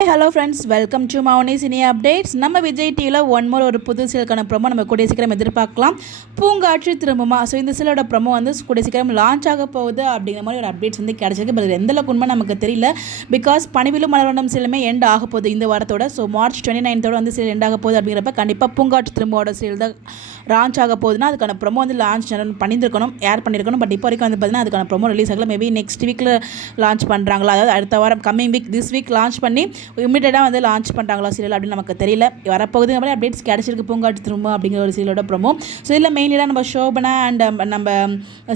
Hello friends, welcome to Mouni cine updates. நம்ம விஜய் டிவியில் one more ஒரு புது சீலுக்கான ப்ரொமோ நம்ம கூடிய சீக்கிரம் எதிர்பார்க்கலாம். பூங்காற்று திரும்புமா. ஸோ இந்த சீலோட ப்ரொமோ வந்து கூடிய சீக்கிரம் லான்ச் ஆக போகுது அப்படிங்கிற மாதிரி ஒரு அப்டேட்ஸ் வந்து கிடச்சிருக்கு. பட் எந்த அளவுக்கு உண்மை நமக்கு தெரியல. பிகாஸ் பணிவிலும் மலர்வண்டம் சீலுமே எண்ட் ஆக போகுது இந்த வாரத்தோட. ஸோ மார்ச் 29 வந்து சீல் எண்ட் ஆக போகுது. அப்படிங்கிறப்ப கண்டிப்பாக பூங்காற்று திரும்போட சீல் தான் லான்ச் ஆக போகுதுன்னா அதுக்கான ப்ரொமோ வந்து லான்ச் பண்ணியிருக்கணும், யார் பண்ணியிருக்கணும். பட் இப்போ வரைக்கும் வந்து பார்த்தீங்கன்னா அதுக்கான ப்ரொமோ ரிலீஸ் ஆகல. மேபி நெக்ஸ்ட் வீக்கில் லான்ச் பண்ணுறாங்களா, அதாவது அடுத்த வாரம் coming week this week launch பண்ணி இமீடியட்டாக வந்து லான்ச் பண்ணுறாங்களா சீரியல் அப்படின்னு நமக்கு தெரியல. வரப்போகுது மாதிரி அப்டேட்ஸ் கிடச்சிருக்கு. பூங்காற்று திரும்ப அப்படிங்கிற ஒரு சீரியலோட ப்ரொமோ. ஸோ இதில் மெயினாக நம்ம ஷோபனா அண்ட் நம்ம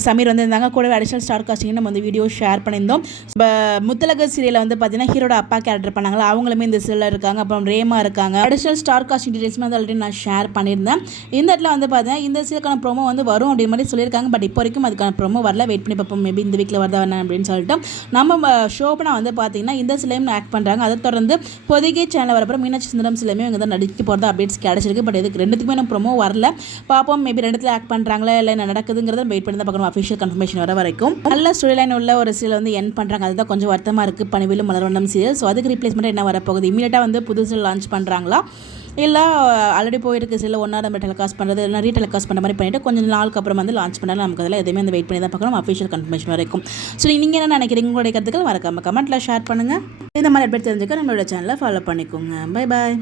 சமீர் வந்து இருந்தாங்க. கூடவே அடிஷனல் ஸ்டார் காஸ்டிங் நம்ம வந்து வீடியோ ஷேர் பண்ணியிருந்தோம். இப்போ முத்தலக சீரியலில் வந்து பார்த்தீங்கன்னா ஹீரோட அப்பா கேரக்டர் பண்ணாங்களா, அவங்களுமே இந்த சீரியலில் இருக்காங்க. அப்புறம் ரேமா இருக்காங்க. அடிஷனல் ஸ்டார் காஸ்டிங் டீடைல்ஸுமே வந்து ஆல்ரெடி நான் ஷேர் பண்ணியிருந்தேன். இந்த இடத்துல வந்து பார்த்தீங்கன்னா இந்த சீரியலுக்கான ப்ரோமோ வந்து வரும் அப்படின்னு மாதிரி சொல்லியிருக்காங்க. பட் இப்போ வரைக்கும் அதுக்கான ப்ரோமோ வரல. வெயிட் பண்ணி பார்ப்போம். மேபி இந்த வீக்கில் வருதா வேணாம் அப்படின்னு சொல்லிட்டு நம்ம ஷோபனா வந்து பார்த்தீங்கன்னா இந்த சிலையும் ஆக்ட் பண்ணுறாங்க. அதை தொடர்ந்து பொதிகை சேனல் வரப்போ மீனாட்சி சுந்தரம் சிலையுமே இவங்க தான் நடிக்க போகிறதா அப்டேட்ஸ் கிடச்சிருக்கு. பட் இதுக்கு ரெண்டுத்துக்குமே நம்ம ப்ரோமோ வரல. பார்ப்போம். மேபி ரெண்டுத்தில் ஆக்ட் பண்ணுறாங்களா இல்லை என்ன நடக்குதுங்கிறத வெயிட் பண்ணி தான் பார்க்கணும். அஃபிஷியல் கன்ஃபர்மேஷன் வர வரைக்கும் நல்ல ஸ்டோரி லைன் உள்ள ஒரு சீரியல் வந்து என் பண்ணுறாங்க. அதுதான் கொஞ்சம் வருத்தமாக இருக்குது. பணிவிலும் மலர்வண்டம் சீரியல். ஸோ அதுக்கு ரீப்ளேஸ்மெண்ட் என்ன வரப்போகுது, இமீடியட்டாக வந்து புதுசு லான்ச் பண்ணுறாங்களா இல்லை ஆல்ரெடி போயிருக்கு சில ஒன்றா நம்ம டெலிகாஸ்ட் பண்ணுறது இல்லைனா ரீடெலிகாஸ்ட் பண்ணுற மாதிரி பண்ணிவிட்டு கொஞ்சம் நாளுக்கு அப்புறம் வந்து லான்ச் பண்ணாலும் நமக்கு அதில் எதுவுமே வந்து வெயிட் பண்ணி தான் பார்க்கணும். அஃபிஷியல் கன்ஃபர்மேஷன் வரைக்கும். ஸோ நீங்கள் என்ன நினைக்கிறீங்க, உங்களுடைய கருத்துக்கள் மறக்காம கமெண்ட்டில் ஷேர் பண்ணுங்கள். இந்த மாதிரி அப்டேட் தெரிஞ்சுக்க நம்மளோட சேனலை ஃபாலோ பண்ணிக்கோங்க. Bye bye.